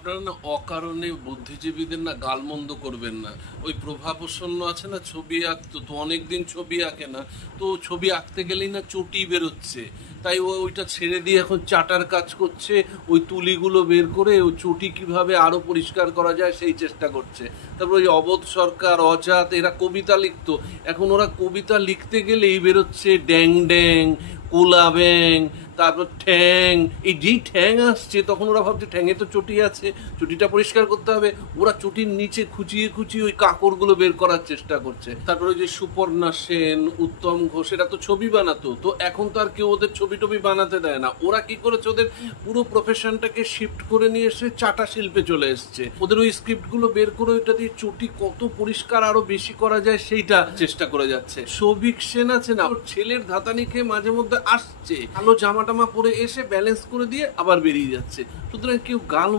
আপনারা না অকারণে বুদ্ধিজীবীদের না গালমন্দ করবেন না। ওই প্রভাবসন্ন আছে না, ছবি আঁকতো তো অনেকদিন ছবি আঁকে না, তো ছবি আঁকতে গেলেই না চটি বেরোচ্ছে, তাই ওইটা ছেড়ে দিয়ে এখন চাটার কাজ করছে। ওই তুলিগুলো বের করে ওই চটি কিভাবে আরো পরিষ্কার করা যায় সেই চেষ্টা করছে। তারপর ওই অবোধ সরকার, অজাত, এরা কবিতা লিখতো, এখন ওরা কবিতা লিখতে গেলেই বেরোচ্ছে ড্যাং ড্যাং, কোলা ব্যাং, তারপর ঠ্যাং। এই যেই ঠ্যাং আসছে তখন ওরা ভাবছে ঠ্যাঙে তো চটি আছে, চটিটা পরিষ্কার করতে হবে। ওরা চটির নিচে খুঁচিয়ে খুঁচিয়ে ওই কাঁকড়গুলো বের করার চেষ্টা করছে। তারপরে যে সুপর্ণা সেন, উত্তম ঘোষ, এরা তো ছবি বানাতো, তো এখন তো আর কেউ ওদের ছবি টবি বানাতে দেয় না। ওরা কি করেছে, ওদের পুরো প্রফেশনটাকে শিফট করে নিয়ে এসে চাটা শিল্পে চলে এসছে। ওদের ওই স্ক্রিপ্টগুলো বের করে ওইটা দিয়ে চটি কত পরিষ্কার আরো বেশি করা যায় সেইটা চেষ্টা করে যাচ্ছে। সৌভিক সেন আছে না, ওর ছেলের ধাতানি খেয়ে মাঝে মধ্যে আসছে, কালো জামা টামা পরে এসে ব্যালেন্স করে দিয়ে আবার বেরিয়ে যাচ্ছে। সুতরাং কেউ গাল